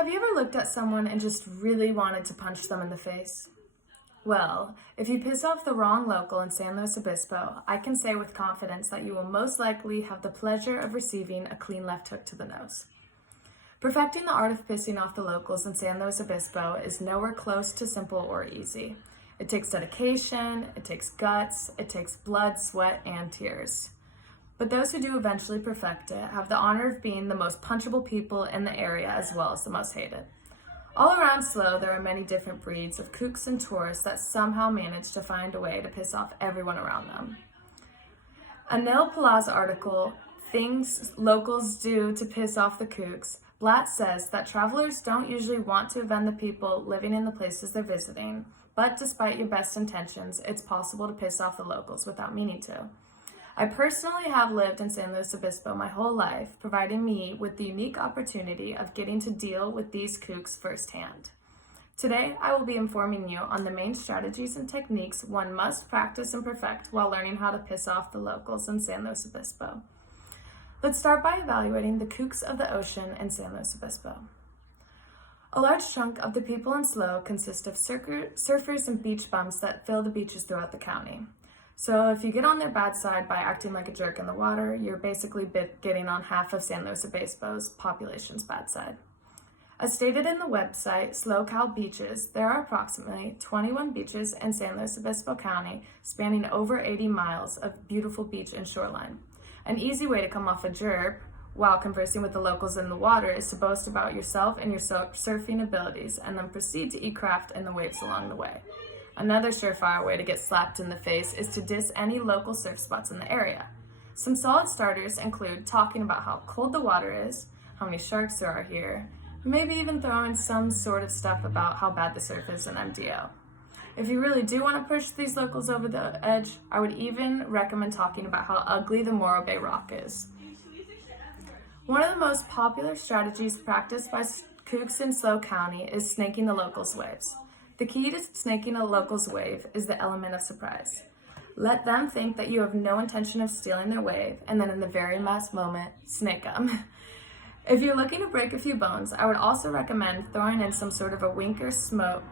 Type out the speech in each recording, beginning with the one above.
Have you ever looked at someone and just really wanted to punch them in the face? Well, if you piss off the wrong local in San Luis Obispo, I can say with confidence that you will most likely have the pleasure of receiving a clean left hook to the nose. Perfecting the art of pissing off the locals in San Luis Obispo is nowhere close to simple or easy. It takes dedication, it takes guts, it takes blood, sweat, and tears. But those who do eventually perfect it have the honor of being the most punchable people in the area as well as the most hated. All around SLO, there are many different breeds of kooks and tourists that somehow manage to find a way to piss off everyone around them. A Nil Plaza article, Things Locals Do to Piss Off the Kooks, Blatt says that travelers don't usually want to offend the people living in the places they're visiting, but despite your best intentions, it's possible to piss off the locals without meaning to. I personally have lived in San Luis Obispo my whole life, providing me with the unique opportunity of getting to deal with these kooks firsthand. Today, I will be informing you on the main strategies and techniques one must practice and perfect while learning how to piss off the locals in San Luis Obispo. Let's start by evaluating the kooks of the ocean in San Luis Obispo. A large chunk of the people in SLO consist of surfers and beach bums that fill the beaches throughout the county. So if you get on their bad side by acting like a jerk in the water, you're basically getting on half of San Luis Obispo's population's bad side. As stated in the website SLOcals Beaches, there are approximately 21 beaches in San Luis Obispo County spanning over 80 miles of beautiful beach and shoreline. An easy way to come off a jerk while conversing with the locals in the water is to boast about yourself and your surfing abilities and then proceed to eat craft in the waves along the way. Another surefire way to get slapped in the face is to diss any local surf spots in the area. Some solid starters include talking about how cold the water is, how many sharks there are here, maybe even throw in some sort of stuff about how bad the surf is in MDO. If you really do want to push these locals over the edge, I would even recommend talking about how ugly the Morro Bay Rock is. One of the most popular strategies practiced by kooks in SLO County is snaking the locals' waves. The key to snaking a local's wave is the element of surprise. Let them think that you have no intention of stealing their wave, and then in the very last moment, snake them. If you're looking to break a few bones, I would also recommend throwing in some sort of a wink or smirk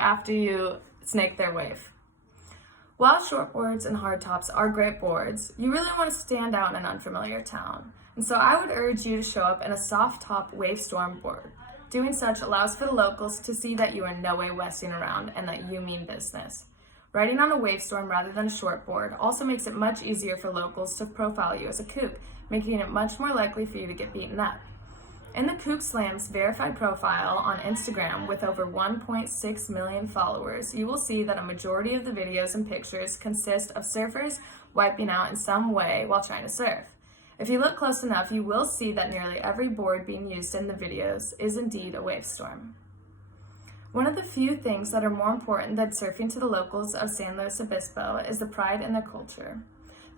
after you snake their wave. While shortboards and hardtops are great boards, you really want to stand out in an unfamiliar town. And so I would urge you to show up in a soft top wave storm board. Doing such allows for the locals to see that you are in no way messing around and that you mean business. Riding on a wave storm rather than a shortboard also makes it much easier for locals to profile you as a kook, making it much more likely for you to get beaten up. In the Kook Slam's verified profile on Instagram with over 1.6 million followers, you will see that a majority of the videos and pictures consist of surfers wiping out in some way while trying to surf. If you look close enough, you will see that nearly every board being used in the videos is indeed a wave storm. One of the few things that are more important than surfing to the locals of San Luis Obispo is the pride in their culture.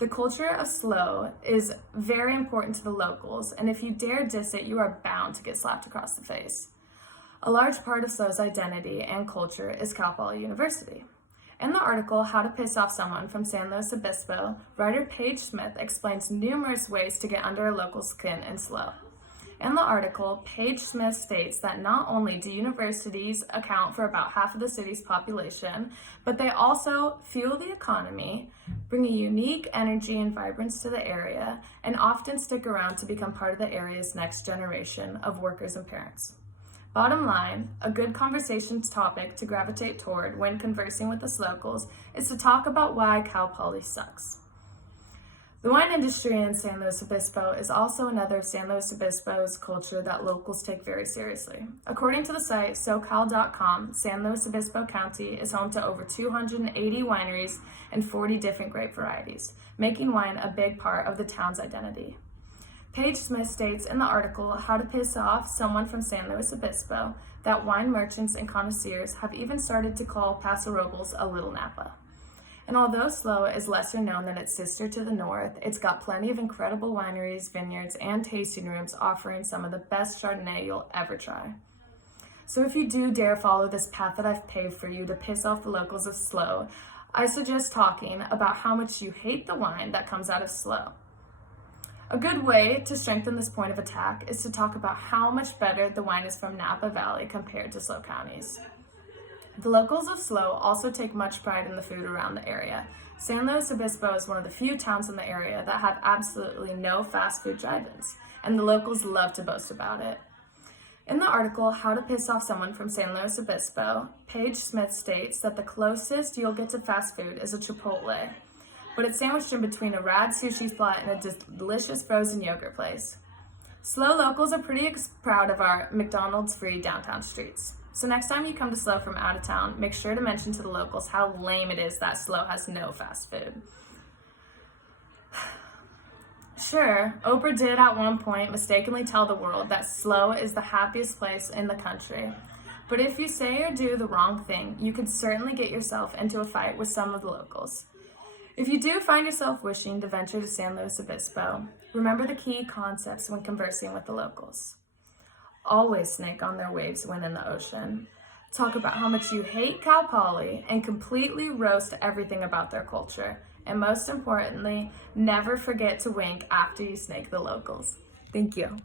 The culture of SLO is very important to the locals, and if you dare diss it, you are bound to get slapped across the face. A large part of SLO's identity and culture is Cal Poly University. In the article, How to Piss Off Someone from San Luis Obispo, writer Paige Smith explains numerous ways to get under a local's skin in SLO. In the article, Paige Smith states that not only do universities account for about half of the city's population, but they also fuel the economy, bring a unique energy and vibrance to the area, and often stick around to become part of the area's next generation of workers and parents. Bottom line, a good conversation topic to gravitate toward when conversing with us locals is to talk about why Cal Poly sucks. The wine industry in San Luis Obispo is also another of San Luis Obispo's culture that locals take very seriously. According to the site SoCal.com, San Luis Obispo County is home to over 280 wineries and 40 different grape varieties, making wine a big part of the town's identity. Paige Smith states in the article, How to Piss Off Someone from San Luis Obispo, that wine merchants and connoisseurs have even started to call Paso Robles a Little Napa. And although SLO is lesser known than its sister to the north, it's got plenty of incredible wineries, vineyards, and tasting rooms offering some of the best Chardonnay you'll ever try. So if you do dare follow this path that I've paved for you to piss off the locals of SLO, I suggest talking about how much you hate the wine that comes out of SLO. A good way to strengthen this point of attack is to talk about how much better the wine is from Napa Valley compared to SLO counties. The locals of SLO also take much pride in the food around the area. San Luis Obispo is one of the few towns in the area that have absolutely no fast food drive-ins, and the locals love to boast about it. In the article, How to Piss Off Someone from San Luis Obispo, Paige Smith states that the closest you'll get to fast food is a Chipotle, but it's sandwiched in between a rad sushi spot and a delicious frozen yogurt place. SLO locals are pretty proud of our McDonald's-free downtown streets. So next time you come to SLO from out of town, make sure to mention to the locals how lame it is that SLO has no fast food. Sure, Oprah did at one point mistakenly tell the world that SLO is the happiest place in the country. But if you say or do the wrong thing, you could certainly get yourself into a fight with some of the locals. If you do find yourself wishing to venture to San Luis Obispo, remember the key concepts when conversing with the locals. Always snake on their waves when in the ocean. Talk about how much you hate Cal Poly and completely roast everything about their culture. And most importantly, never forget to wink after you snake the locals. Thank you.